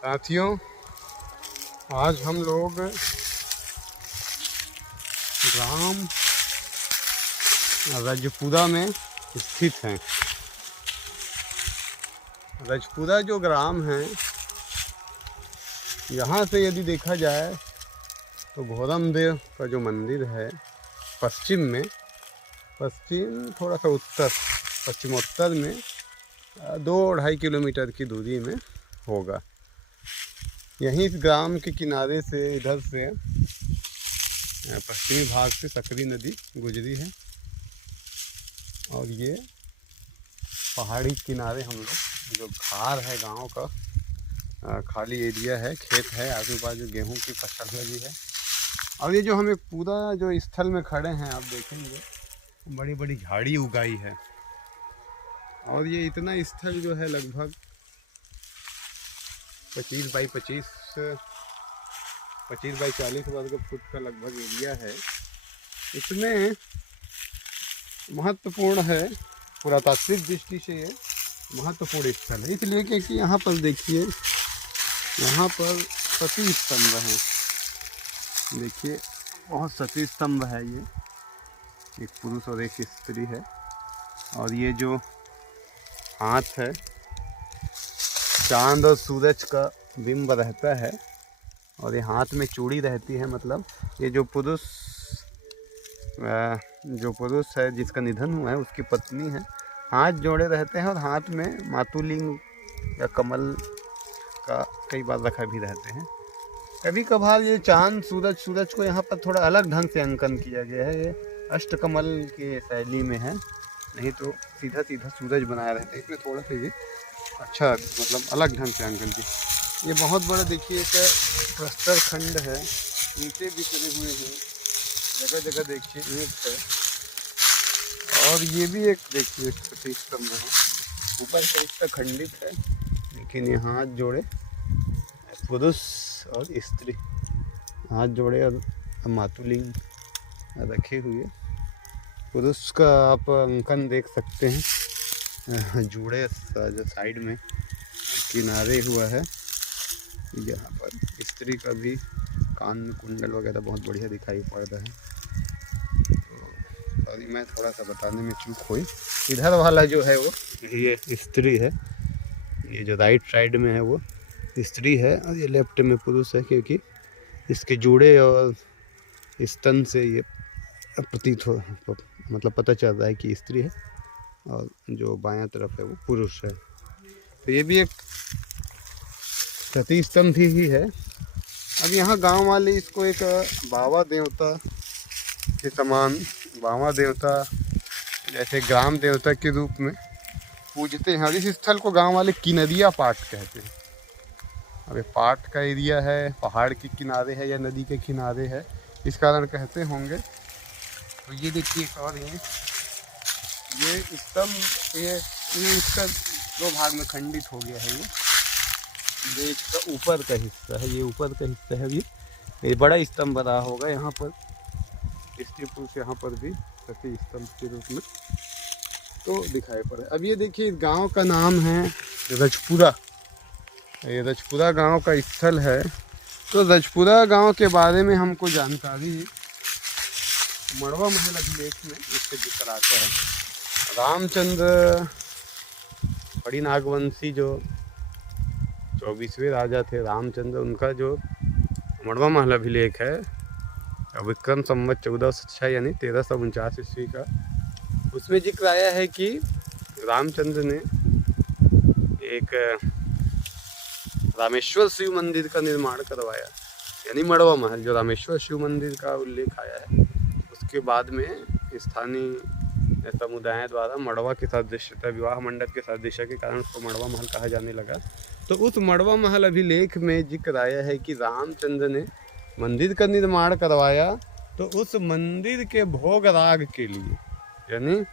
साथियों, आज हम लोग ग्राम रजपुरा में स्थित हैं। रजपुरा जो ग्राम है, यहाँ से यदि देखा जाए तो घोरम देव का जो मंदिर है पश्चिम में, पश्चिम थोड़ा सा उत्तर पश्चिमोत्तर में 2-2.5 किलोमीटर की दूरी में होगा। यहीं इस ग्राम के किनारे से इधर से पश्चिमी भाग से सकरी नदी गुजरी है और ये पहाड़ी किनारे हम लोग, जो खार है गांव का खाली एरिया है, खेत है, आजू बाजू गेहूं की फसल लगी है। और ये जो हमें पूरा जो स्थल में खड़े हैं, आप देखेंगे बड़ी बड़ी झाड़ी उगाई है। और ये इतना स्थल जो है लगभग 25 बाई 40 वर्ग फुट का लगभग एरिया है। इसमें महत्वपूर्ण है, पुरातात्विक दृष्टि से ये महत्वपूर्ण स्थल है, इसलिए क्योंकि यहाँ पर देखिए, यहाँ पर सती स्तंभ हैं। देखिए बहुत सती स्तंभ है। ये एक पुरुष और एक स्त्री है। और ये जो हाथ है, चांद और सूरज का बिंब रहता है और ये हाथ में चूड़ी रहती है। मतलब ये जो पुरुष है जिसका निधन हुआ है, उसकी पत्नी है, हाथ जोड़े रहते हैं और हाथ में मातुलिंग या कमल का कई बार रखा भी रहते हैं। कभी कभार ये चांद सूरज को यहाँ पर थोड़ा अलग ढंग से अंकन किया गया है। ये अष्टकमल की शैली में है, नहीं तो सीधा सीधा सूरज बनाया रहता है। इसमें थोड़ा सा ये अच्छा, मतलब अलग ढंग से अंकन की। ये बहुत बड़ा देखिए एक प्रस्तर खंड है, ईंटें बिखरे हुए हैं जगह जगह, देखिए ईंट है। और ये भी एक देखिए सती स्तंभ है, ऊपर से इसका खंडित है, लेकिन ये हाथ जोड़े पुरुष और स्त्री, हाथ जोड़े और मातुलिंग रखे हुए। पुरुष का आप अंकन देख सकते हैं, जुड़े जो साइड में किनारे हुआ है। यहाँ पर स्त्री का भी कान में कुंडल वगैरह बहुत बढ़िया दिखाई पड़ रहा है। तो अभी मैं थोड़ा सा बताने में चूक हुई। इधर वाला जो है वो ये स्त्री है, ये जो राइट साइड में है वो स्त्री है और ये लेफ्ट में पुरुष है, क्योंकि इसके जूड़े और स्तन से ये प्रतीत हो, मतलब पता चल रहा है कि स्त्री है और जो बायां तरफ है वो पुरुष है। तो ये भी एक सती स्तंभ ही है। अब यहाँ गांव वाले इसको एक बाबा देवता के समान, बाबा देवता जैसे ग्राम देवता के रूप में पूजते हैं। और इस स्थल को गांव वाले किनरिया पाट कहते हैं। अब ये पाट का एरिया है, पहाड़ के किनारे है या नदी के किनारे है, इस कारण कहते होंगे। तो ये देखिए, और ये स्तंभ ये इसका 2 भाग में खंडित हो गया है। ये इसका ऊपर का हिस्सा है, ये ऊपर का हिस्सा है। ये बड़ा स्तंभ बना होगा यहाँ पर, स्त्री पुरुष यहाँ पर भी सती स्तंभ के रूप में तो दिखाई पड़े। अब ये देखिए, इस गांव का नाम है रजपुरा। ये रजपुरा गांव का स्थल है। तो रजपुरा गांव के बारे में हमको जानकारी मड़वा महल अभिलेख में इससे जिक्र आता है। रामचंद्र बड़ी नागवंशी जो 24वें राजा थे रामचंद्र, उनका जो मड़वा महल अभिलेख है विक्रम संवत 1406 यानी 1349 ईस्वी का, उसमें जिक्र आया है कि रामचंद्र ने एक रामेश्वर शिव मंदिर का निर्माण करवाया, यानी मड़वा महल। जो रामेश्वर शिव मंदिर का उल्लेख आया है, उसके बाद में स्थानीय समुदाय द्वारा मड़वा के सादृश्यता, विवाह मंडप के सादृश्य के कारण उसको मड़वा महल कहा जाने लगा। तो उस मड़वा महल अभिलेख में जिक्र आया है कि रामचंद्र ने मंदिर का निर्माण करवाया, तो उस मंदिर के भोग राग के लिए, यानी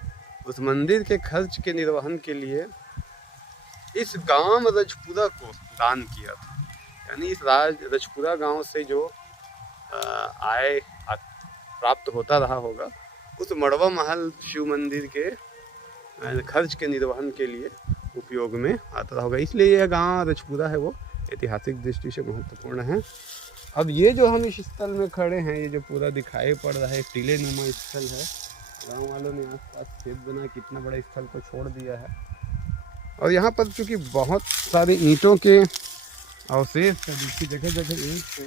उस मंदिर के खर्च के निर्वहन के लिए इस गांव रजपुरा को दान किया था। यानी इस रजपुरा गांव से जो आय प्राप्त होता रहा होगा, उस मड़वा महल शिव मंदिर के खर्च के निर्वहन के लिए उपयोग में आता होगा। इसलिए यह गांव रजपुरा है वो ऐतिहासिक दृष्टि से महत्वपूर्ण है। अब ये जो हम इस स्थल में खड़े हैं, ये जो पूरा दिखाई पड़ रहा है टीले नुमा स्थल है। गाँव वालों ने आसपास खेत बना कितना बड़ा स्थल को छोड़ दिया है। और यहाँ पर चूँकि बहुत सारे ईंटों के अवशेष है, जिसकी जगह जगह ईंट है,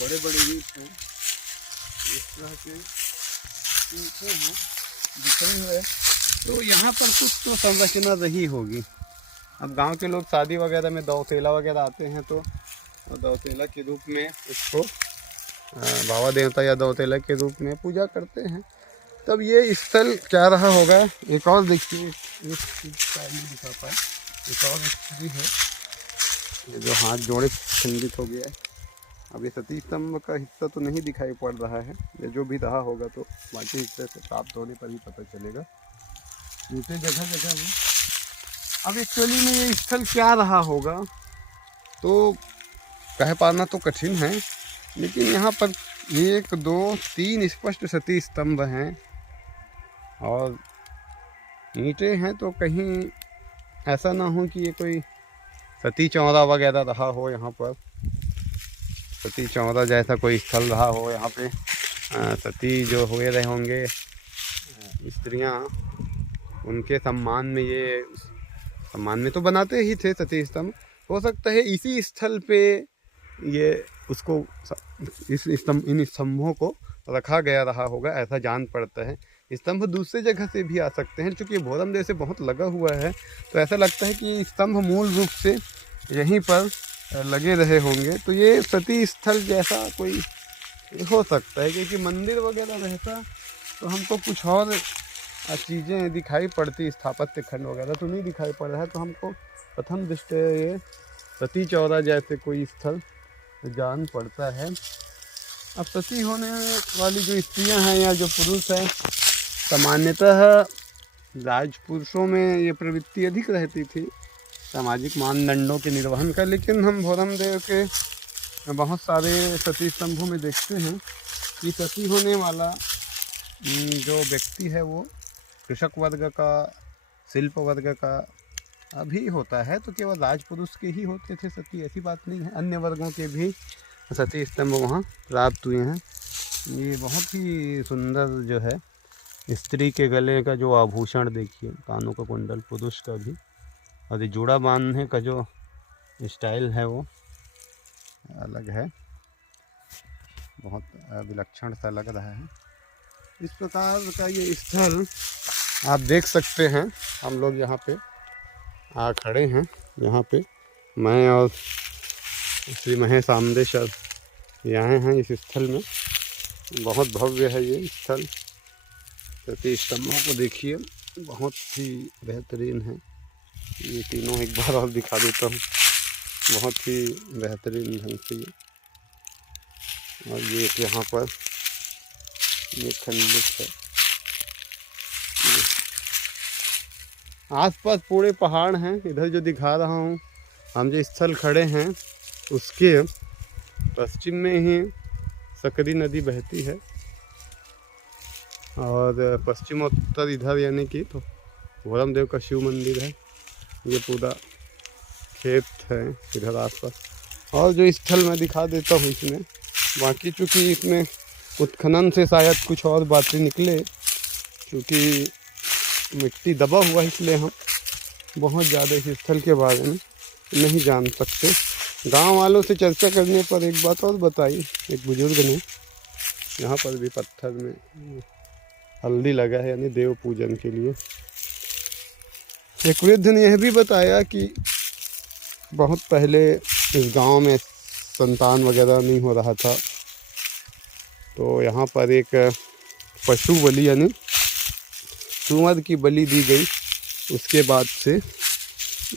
बड़े बड़े ईंट हैं, इस तरह के ईंटें हैं बिखरे हुए, तो यहाँ पर कुछ तो संरचना रही होगी। अब गांव के लोग शादी वगैरह में दौतेला वगैरह आते हैं तो दौतेला के रूप में उसको बाबा देवता या दौतेला के रूप में पूजा करते हैं। तब ये स्थल क्या रहा होगा। एक और देखिए, एक नहीं दिखा पाए, एक और स्थिति है, ये जो हाथ जोड़े खंडित हो गया है। अब ये सती स्तंभ का हिस्सा तो नहीं दिखाई पड़ रहा है, ये जो भी रहा होगा तो बाकी हिस्से से प्राप्त होने पर ही पता चलेगा। नीचे जगह जगह में अब एक्चुअली में ये स्थल क्या रहा होगा तो कह पाना तो कठिन है, लेकिन यहाँ पर 1 2 3 स्पष्ट सती स्तंभ हैं और ईंटें हैं। तो कहीं ऐसा ना हो कि ये कोई सती चौरा वगैरह रहा हो, यहाँ पर सती चौरा जैसा कोई स्थल रहा हो। यहाँ पे सती जो हुए रहे होंगे स्त्रियाँ, उनके सम्मान में, ये सम्मान में तो बनाते ही थे सती स्तंभ। हो सकता है इसी स्थल पे ये उसको इन स्तंभों को रखा गया रहा होगा, ऐसा जान पड़ता है। स्तंभ दूसरी जगह से भी आ सकते हैं, क्योंकि भोरमदेव से बहुत लगा हुआ है तो ऐसा लगता है कि स्तंभ मूल रूप से यहीं पर लगे रहे होंगे। तो ये सती स्थल जैसा कोई हो सकता है, क्योंकि मंदिर वगैरह रहता तो हमको कुछ और चीज़ें दिखाई पड़ती, स्थापत्य खंड वगैरह तो नहीं दिखाई पड़ रहा है। तो हमको प्रथम दृष्टि ये सती चौरा जैसे कोई स्थल जान पड़ता है। अब सती होने वाली जो स्त्रियां हैं या जो पुरुष हैं, सामान्यतः राजपुरुषों में ये प्रवृत्ति अधिक रहती थी सामाजिक मानदंडों के निर्वहन का। लेकिन हम भोरमदेव के बहुत सारे सती स्तंभों में देखते हैं कि सती होने वाला जो व्यक्ति है वो कृषक वर्ग का, शिल्प वर्ग का भी होता है। तो केवल राजपुरुष के ही होते थे सती, ऐसी बात नहीं है, अन्य वर्गों के भी सती स्तंभ वहाँ प्राप्त हुए हैं। ये बहुत ही सुंदर जो है, स्त्री के गले का जो आभूषण देखिए, कानों का कुंडल, पुरुष का भी, और ये जोड़ा बांधने का जो स्टाइल है वो अलग है, बहुत विलक्षण सा लग रहा है। इस प्रकार का ये स्थल आप देख सकते हैं। हम लोग यहाँ पे खड़े हैं, यहाँ पे मैं और श्री महेश आमदे सर यहाँ हैं इस स्थल में। बहुत भव्य है ये स्थल, सती स्तंभों को देखिए, बहुत ही बेहतरीन है। ये तीनों एक बार और दिखा देता हूँ, बहुत ही बेहतरीन ढंग से ये। और ये यहाँ पर ये खंडित है, आसपास पूरे पहाड़ हैं। इधर जो दिखा रहा हूँ, हम जो स्थल खड़े हैं उसके पश्चिम में ही सकरी नदी बहती है और पश्चिमोत्तर इधर यानी कि तो भोरमदेव का शिव मंदिर है। ये पूरा खेत है इधर आसपास। और जो स्थल मैं दिखा देता हूँ इसमें, बाकी चूँकि इसमें उत्खनन से शायद कुछ और बातें निकले, क्योंकि मिट्टी दबा हुआ है, इसलिए हम बहुत ज़्यादा इस स्थल के बारे में नहीं जान सकते। गांव वालों से चर्चा करने पर एक बात और बताई एक बुजुर्ग ने, यहाँ पर भी पत्थर में हल्दी लगा है, यानी देव पूजन के लिए। एक वृद्ध ने यह भी बताया कि बहुत पहले इस गांव में संतान वगैरह नहीं हो रहा था, तो यहाँ पर एक पशु बलि यानी सुअर की बलि दी गई। उसके बाद से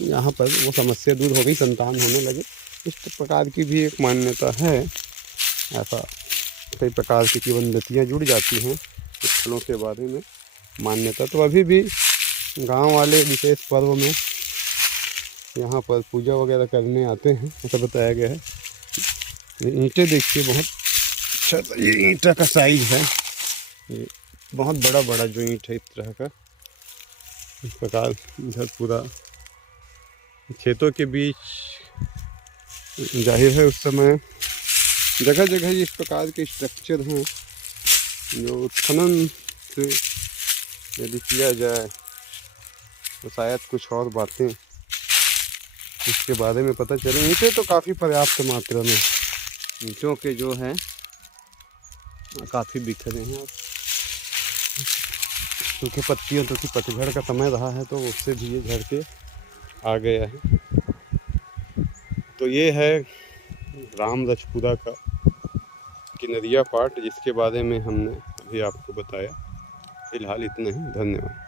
यहाँ पर वो समस्या दूर हो गई, संतान होने लगे। इस प्रकार की भी एक मान्यता है। ऐसा कई प्रकार की किंवदंतियाँ जुड़ जाती हैं स्थलों के बारे में मान्यता। तो अभी भी गांव वाले विशेष पर्व में यहाँ पर पूजा वगैरह करने आते हैं, ऐसा बताया गया है। ये ईंटें देखिए, बहुत अच्छा ये ईंटा का साइज है, ये बहुत बड़ा बड़ा जो ईंट है इस तरह का। इस प्रकार इधर पूरा खेतों के बीच जाहिर है उस समय जगह जगह इस प्रकार के स्ट्रक्चर हैं जो उत्खनन से यदि किया जाए तो शायद कुछ और बातें इसके बारे में पता चले। ईंटें तो काफ़ी पर्याप्त मात्रा में, ईंटों के जो हैं काफ़ी बिखरे हैं। सूखे पत्तियों तो कि पतझड़ का समय रहा है तो उससे भी ये झड़ के आ गया है। तो ये है रामरजपुरा का किनरिया पार्ट जिसके बारे में हमने अभी आपको बताया। फिलहाल इतना ही, धन्यवाद।